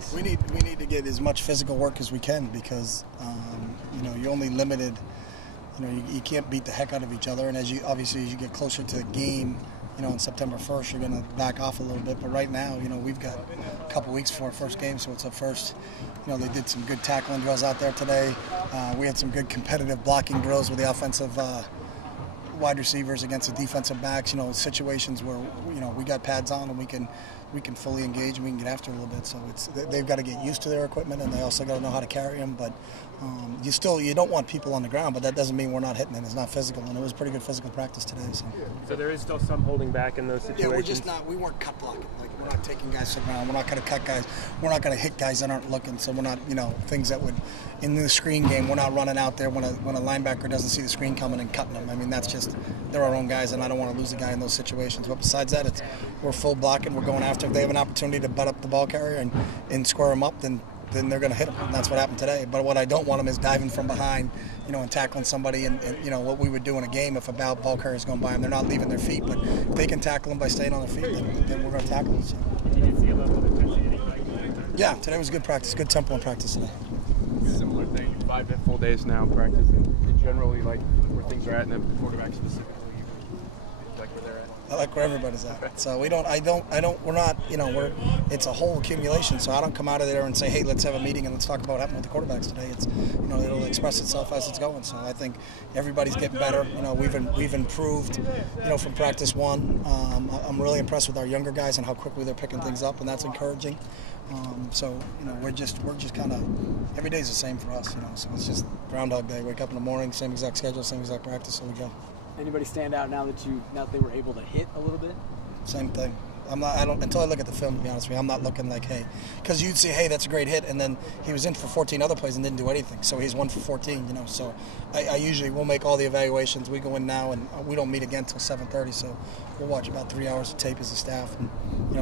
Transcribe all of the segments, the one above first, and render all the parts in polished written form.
practice? We need to get as much physical work as we can because you're only limited. You can't beat the heck out of each other, and as you get closer to the game, on September 1st, you're going to back off a little bit. But right now, we've got a couple weeks before our first game, so it's our first. They did some good tackling drills out there today. We had some good competitive blocking drills with the offensive wide receivers against the defensive backs. Situations where we got pads on and we can fully engage and we can get after a little bit. So they've got to get used to their equipment, and they also got to know how to carry them. But you don't want people on the ground, but that doesn't mean we're not hitting it. It's not physical, and it was pretty good physical practice today. So there is still some holding back in those situations. Yeah, we weren't cut blocking. We're not taking guys to the ground. We're not going to cut guys. We're not going to hit guys that aren't looking. So we're not things that would in the screen game. We're not running out there when a linebacker doesn't see the screen coming and cutting them. I mean, that's just they're our own guys, and I don't want to lose a guy in those situations. But besides that, we're full blocking. We're going after. If they have an opportunity to butt up the ball carrier and square them up, then they're going to hit them, and that's what happened today. But what I don't want them is diving from behind, and tackling somebody, and what we would do in a game if a ball carrier is going by them. They're not leaving their feet, but if they can tackle them by staying on their feet, then we're going to tackle them. So. Yeah, today was good practice, good tempo in practice today. Similar thing, 5 full days now practicing. Generally, like where things are at, and the quarterback specifically, like where they're at. I like where everybody's at. So we're not, it's a whole accumulation. So I don't come out of there and say, hey, let's have a meeting and let's talk about what happened with the quarterbacks today. It's, it'll express itself as it's going. So I think everybody's getting better. We've improved, from practice one. I'm really impressed with our younger guys and how quickly they're picking things up, and that's encouraging. We're just kind of, every day's the same for us, so it's just Groundhog Day. Wake up in the morning, same exact schedule, same exact practice, so we go. Anybody stand out now that they were able to hit a little bit? Same thing. Until I look at the film, to be honest with you, I'm not looking like, hey, because you'd say, hey, that's a great hit, and then he was in for 14 other plays and didn't do anything, so he's 1 for 14, so I usually will make all the evaluations. We go in now, and we don't meet again until 7:30, so we'll watch about 3 hours of tape as a staff and,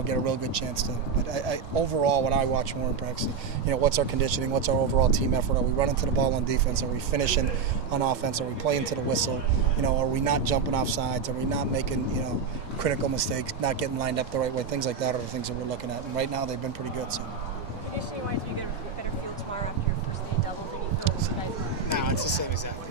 get a real good chance to. But overall, when I watch more in practice, what's our conditioning, what's our overall team effort? Are we running to the ball on defense? Are we finishing on offense? Are we playing to the whistle? Are we not jumping off sides? Are we not making, critical mistakes, not getting lined up the right way? Things like that are the things that we're looking at, and right now they've been pretty good. So. Conditioning-wise, are you going to better feel tomorrow after your first day double? Do you feel guys? No, it's the same exact thing.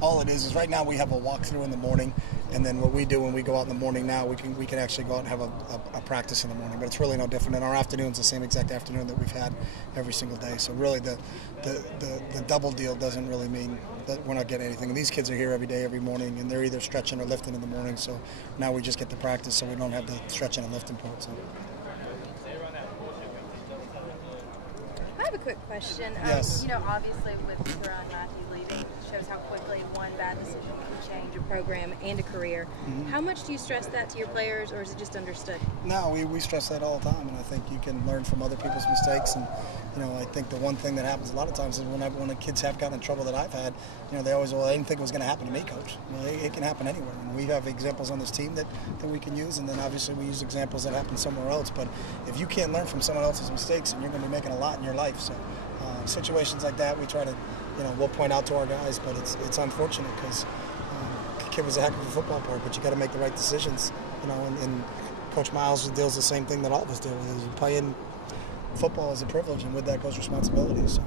All it is right now we have a walkthrough in the morning, and then what we do when we go out in the morning now, we can actually go out and have a practice in the morning. But it's really no different. And our afternoon's the same exact afternoon that we've had every single day. So really the double deal doesn't really mean that we're not getting anything. And these kids are here every day, every morning, and they're either stretching or lifting in the morning. So now we just get the practice, so we don't have the stretching and lifting part. So. I have a quick question. Yes. Obviously with Tyrann Mathieu leaving, shows how quickly one bad decision can change a program and a career. Mm-hmm. How much do you stress that to your players, or is it just understood? No, we stress that all the time, and I think you can learn from other people's mistakes. And I think the one thing that happens a lot of times is when the kids have gotten in trouble that I've had, they always, I didn't think it was going to happen to me, coach. It can happen anywhere. And we have examples on this team that we can use, and then obviously we use examples that happen somewhere else. But if you can't learn from someone else's mistakes, then you're going to be making a lot in your life. So situations like that, we try to, we'll point out to our guys, but it's unfortunate because the kid was a heck of a football player, but you got to make the right decisions, and Coach Miles deals the same thing that all of us do. Playing football is a privilege, and with that goes responsibility. So.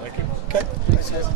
Thank you. Okay. Thanks, guys.